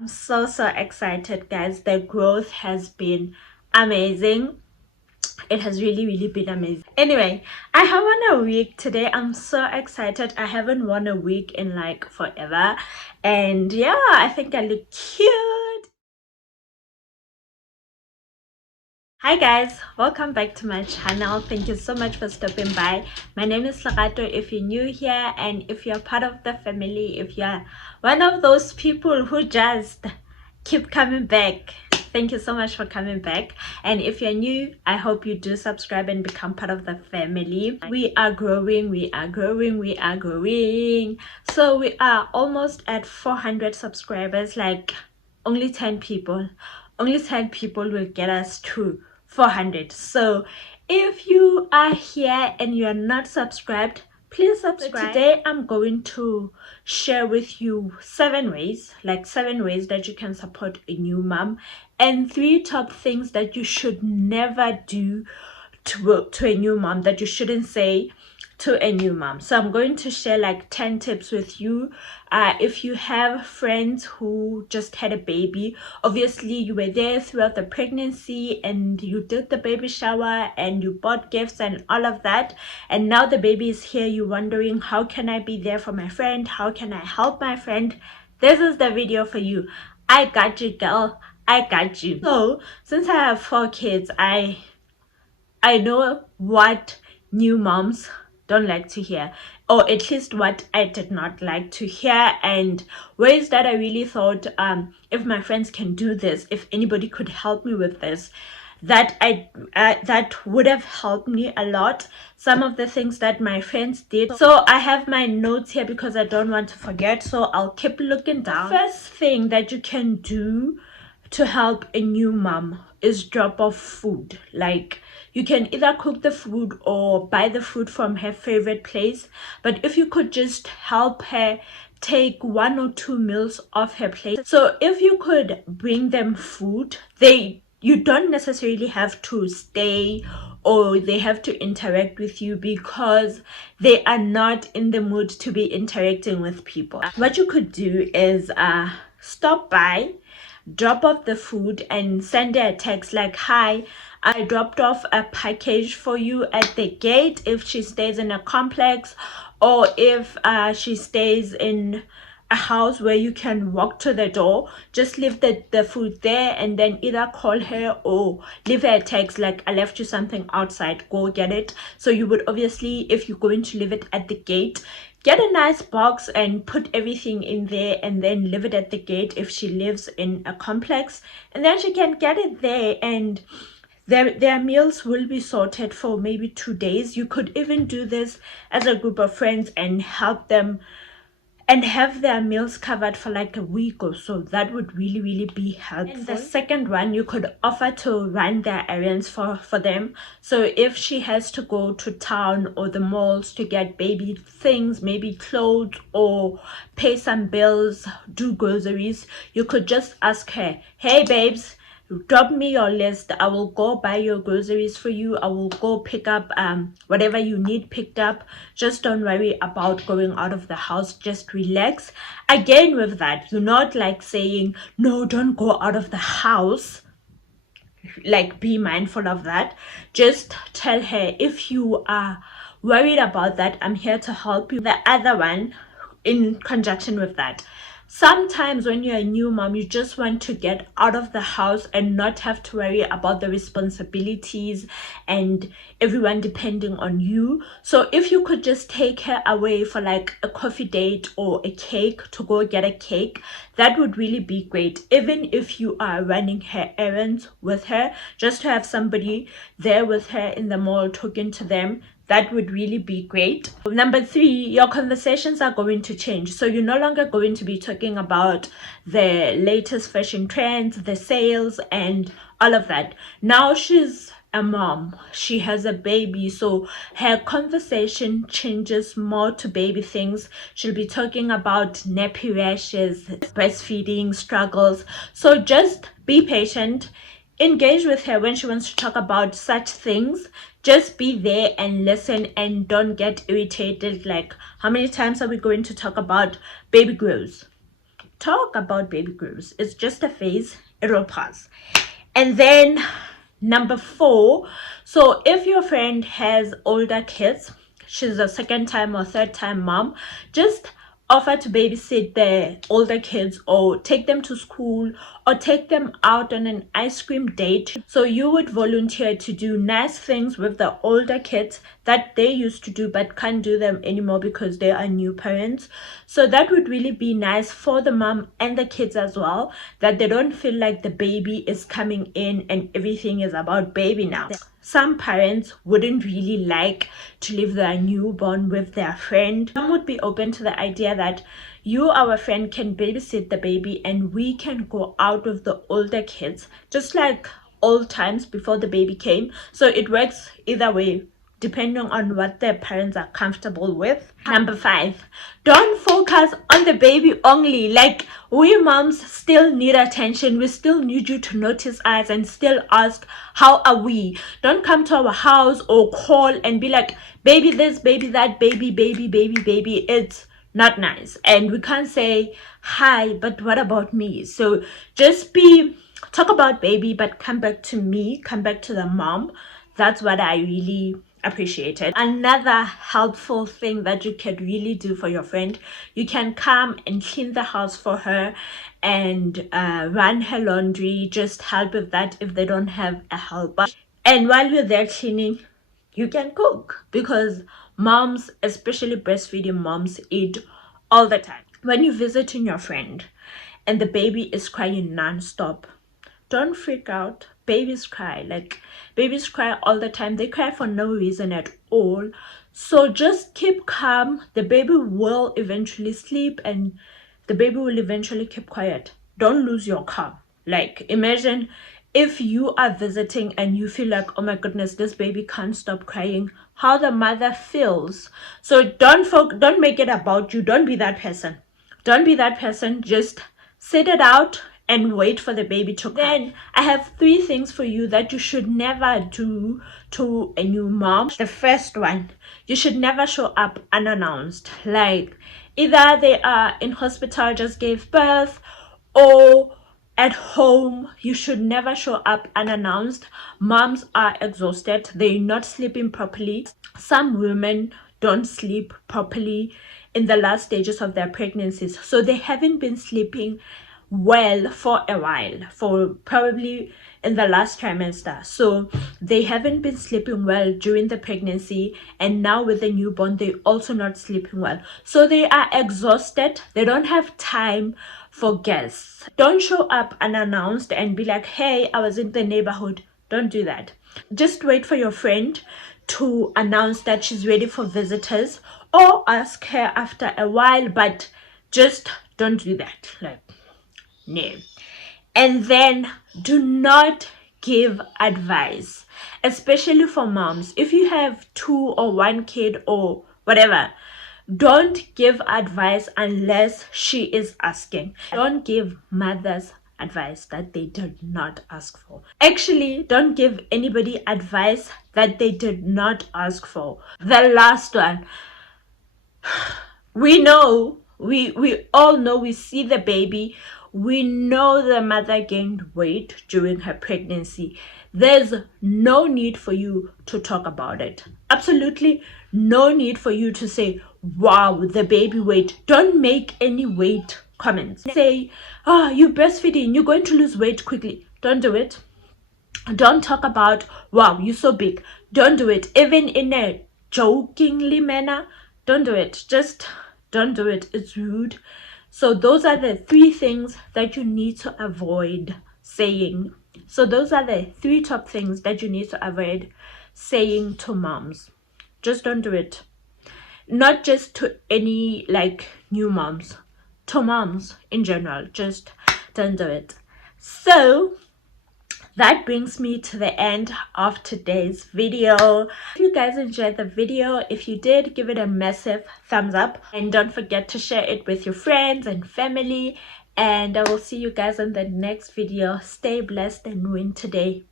I'm so excited, guys. The growth has been amazing. It has really been amazing. Anyway, I have won a week today. I'm so excited. I haven't won a week in like forever, and yeah, I think I look cute. Hi guys, welcome back to my channel. Thank you so much for stopping by. My name is Lerato if you're new here, and if you're part of the family, if you're one of those people who just keep coming back, thank you so much for coming back. And if you're new, I hope you do subscribe and become part of the family. We are growing. So we are almost at 400 subscribers. Like only 10 people will get us to 400. So if you are here and you are not subscribed, please subscribe. Today I'm going to share with you 7 ways that you can support a new mom, and 3 top things that you should never do to a new mom, that you shouldn't say to a new mom. So I'm going to share like 10 tips with you. If you have friends who just had a baby, obviously you were there throughout the pregnancy and you did the baby shower and you bought gifts and all of that, and now the baby is here, you're wondering, how can I be there for my friend? How can I help my friend? This is the video for you. I got you, girl. I got you. So since I have 4 kids, I know what new moms don't like to hear, or at least what I did not like to hear, and ways that I really thought, if my friends can do this, if anybody could help me with this, that that would have helped me a lot. Some of the things that my friends did. So I have my notes here because I don't want to forget, so I'll keep looking down. The first thing that you can do to help a new mom is drop off food. Like, you can either cook the food or buy the food from her favorite place, but if you could just help her take 1 or 2 meals off her plate. So if you could bring them food, you don't necessarily have to stay or they have to interact with you, because they are not in the mood to be interacting with people. What you could do is stop by, drop off the food, and send her a text like, hi, I dropped off a package for you at the gate. If she stays in a complex, or if she stays in a house where you can walk to the door, just leave the food there, and then either call her or leave her a text like, I left you something outside, go get it. So you would obviously, if you're going to leave it at the gate, get a nice box and put everything in there, and then leave it at the gate if she lives in a complex, and then she can get it there, and their meals will be sorted for maybe 2 days. You could even do this as a group of friends and help them and have their meals covered for like a week or so. That would really be helpful. And the second one, you could offer to run their errands for them. So if she has to go to town or the malls to get baby things, maybe clothes, or pay some bills, do groceries, you could just ask her, hey babes, drop me your list, I will go buy your groceries for you, I will go pick up whatever you need picked up. Just don't worry about going out of the house, just relax. Again, with that, you're not like saying, no, don't go out of the house. Like, be mindful of that. Just tell her, if you are worried about that, I'm here to help you. The other one, in conjunction with that, sometimes when you're a new mom, you just want to get out of the house and not have to worry about the responsibilities and everyone depending on you. So if you could just take her away for like a coffee date or a cake, to go get a cake, that would really be great. Even if you are running her errands with her, just to have somebody there with her in the mall talking to them, that would really be great. Number 3, your conversations are going to change. So you're no longer going to be talking about the latest fashion trends, the sales, and all of that. Now she's a mom, she has a baby, so her conversation changes more to baby things. She'll be talking about nappy rashes, breastfeeding struggles. So just be patient, engage with her when she wants to talk about such things. Just be there and listen, and don't get irritated like, how many times are we going to talk about baby grows? talk about baby groups. It's just a phase, it will pass. And then number 4, so if your friend has older kids, she's a second time or third time mom, just offer to babysit the older kids, or take them to school, or take them out on an ice cream date. So you would volunteer to do nice things with the older kids that they used to do but can't do them anymore because they are new parents. So that would really be nice for the mom and the kids as well, that they don't feel like the baby is coming in and everything is about baby now. Some parents wouldn't really like to leave their newborn with their friend. Some would be open to the idea that you, our friend, can babysit the baby and we can go out with the older kids, just like old times before the baby came. So it works either way, depending on what their parents are comfortable with. Number 5, don't focus on the baby only. Like, we moms still need attention. We still need you to notice us and still ask, how are we? Don't come to our house or call and be like, baby this, baby that, baby. It's not nice. And we can't say, hi, but what about me? So just talk about baby, but come back to me, come back to the mom. That's what I really appreciated. Another helpful thing that you can really do for your friend, you can come and clean the house for her and run her laundry. Just help with that if they don't have a helper. And while you're there cleaning, you can cook, because moms, especially breastfeeding moms, eat all the time. When you're visiting your friend and the baby is crying non-stop, don't freak out. Babies cry. Like, babies cry all the time. They cry for no reason at all. So just keep calm. The baby will eventually sleep and the baby will eventually keep quiet. Don't lose your calm. Like, imagine if you are visiting and you feel like, oh my goodness, this baby can't stop crying, how the mother feels. So don't make it about you. Don't be that person. Don't be that person. Just sit it out and wait for the baby to come. Then I have 3 things for you that you should never do to a new mom. The first one, you should never show up unannounced. Like, either they are in hospital, just gave birth, or at home. You should never show up unannounced. Moms are exhausted. They're not sleeping properly. Some women don't sleep properly in the last stages of their pregnancies, so they haven't been sleeping well for a while, for probably in the last trimester. So they haven't been sleeping well during the pregnancy, and now with the newborn they're also not sleeping well, so they are exhausted. They don't have time for guests. Don't show up unannounced and be like, hey, I was in the neighborhood. Don't do that. Just wait for your friend to announce that she's ready for visitors, or ask her after a while, but just don't do that. Like, no. And then do not give advice, especially for moms. If you have 2 or 1 kid or whatever, don't give advice unless she is asking. Don't give mothers advice that they did not ask for. Actually, don't give anybody advice that they did not ask for. The last one, we know, we all know, we see the baby, we know the mother gained weight during her pregnancy. There's no need for you to talk about it. Absolutely no need for you to say, wow, the baby weight. Don't make any weight comments. Say, oh, you're breastfeeding, you're going to lose weight quickly. Don't do it. Don't talk about, wow, you're so big. Don't do it. Even in a jokingly manner, don't do it. Just don't do it. It's rude. So those are the 3 things that you need to avoid saying. So those are the 3 top things that you need to avoid saying to moms. Just don't do it. Not just to any like new moms, to moms in general. Just don't do it. So that brings me to the end of today's video. If you guys enjoyed the video, if you did, give it a massive thumbs up, and don't forget to share it with your friends and family. And I will see you guys in the next video. Stay blessed and win today.